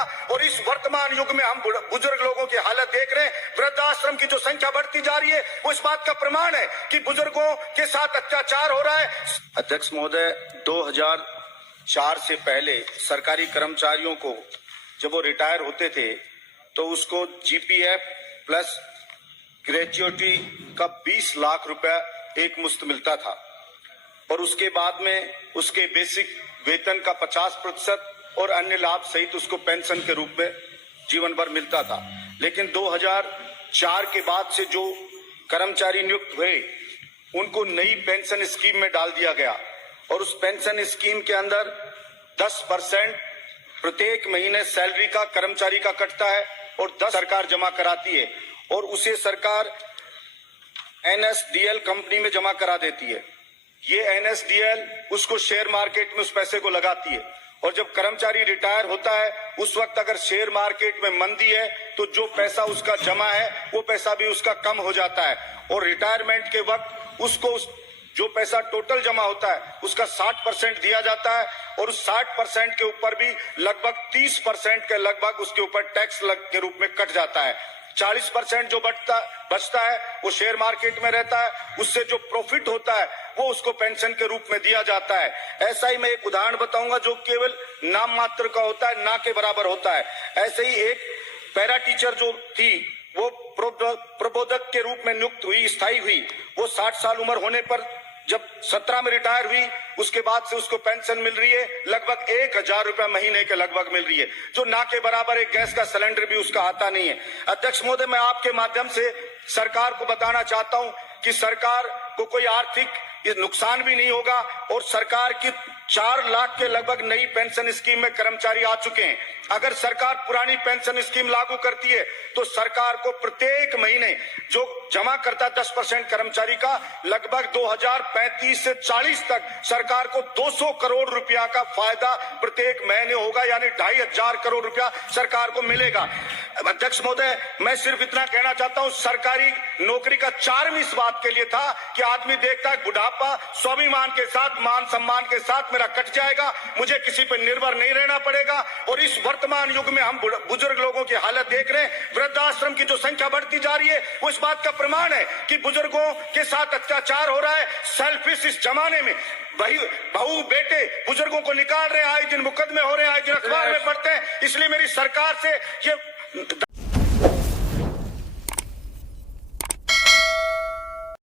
मिलेगा। और इस वर्तमान युग में हम बुजुर्ग लोगों की हालत देख रहे हैं, वृद्धाश्रम की जो संख्या बढ़ती जा रही है वो इस बात का प्रमाण है कि बुजुर्गों के साथ अत्याचार हो रहा है। अध्यक्ष महोदय, 2004 से पहले सरकारी कर्मचारियों को जब वो रिटायर होते थे तो उसको जीपीएफ प्लस ग्रेच्युटी का 20 लाख रुपया एक मुश्त मिलता था और उसके बाद में उसके बेसिक वेतन का 50% और अन्य लाभ सहित उसको पेंशन के रूप में जीवन भर मिलता था। लेकिन 2004 के बाद से जो कर्मचारी नियुक्त हुए उनको नई पेंशन स्कीम में डाल दिया गया और उस पेंशन स्कीम के अंदर 10% प्रत्येक महीने सैलरी का कर्मचारी का कटता है और 10 सरकार जमा कराती है और उसे सरकार एनएसडीएल कंपनी में जमा करा देती है। ये एनएसडीएल उसको शेयर मार्केट में उस पैसे को लगाती है और जब कर्मचारी रिटायर होता है उस वक्त अगर शेयर मार्केट में मंदी है तो जो पैसा उसका जमा है वो पैसा भी उसका कम हो जाता है और रिटायरमेंट के वक्त उसको जो पैसा टोटल जमा होता है उसका 60% दिया जाता है और उस 60% के ऊपर भी लगभग 30% के लगभग उसके ऊपर टैक्स के रूप में कट जाता है। 40% जो बचता है वो शेयर मार्केट में रहता है, उससे जो प्रॉफिट होता है वो उसको पेंशन के रूप में दिया जाता है। ऐसा ही मैं एक उदाहरण बताऊंगा जो केवल नाम मात्र का होता है, ना के बराबर होता है। ऐसे ही एक पैरा टीचर जो थी वो प्रबोधक के रूप में नियुक्त हुई, स्थायी हुई। वो 60 साल उम्र होने पर जब 17 में रिटायर हुई उसके बाद से उसको पेंशन मिल रही है लगभग 1000 रुपया महीने के लगभग मिल रही है, जो ना के बराबर एक गैस का सिलेंडर भी उसका आता नहीं है। अध्यक्ष महोदय, मैं आपके माध्यम से सरकार को बताना चाहता हूं कि सरकार को कोई आर्थिक नुकसान भी नहीं होगा और सरकार की 4 लाख के लगभग नई पेंशन स्कीम में कर्मचारी आ चुके हैं। अगर सरकार पुरानी पेंशन स्कीम लागू करती है तो सरकार को प्रत्येक महीने जो जमा करता 10% कर्मचारी का लगभग 2035 से 40 तक सरकार को 200 करोड़ रुपया का फायदा प्रत्येक महीने होगा, यानी 2500 करोड़ रुपया सरकार को मिलेगा। अध्यक्ष महोदय, मैं सिर्फ इतना कहना चाहता हूं, सरकारी नौकरी का चार्म इस बात के लिए था कि आदमी देखता है बुढ़ापा स्वाभिमान के साथ, मान सम्मान के साथ मेरा कट जाएगा, मुझे किसी पर निर्भर नहीं रहना पड़ेगा। और इस वर्तमान युग में हम बुजुर्ग लोगों की हालत देख रहे हैं, वृद्धाश्रम की जो संख्या बढ़ती जा रही है वो इस बात का प्रमाण है कि बुजुर्गों के साथ अत्याचार हो रहा है। सेल्फिश इस जमाने में बहू बेटे बुजुर्गों को निकाल रहे हैं, आए दिन मुकदमे हो रहे हैं, आए दिन अखबार में पढ़ते हैं। इसलिए मेरी सरकार से ये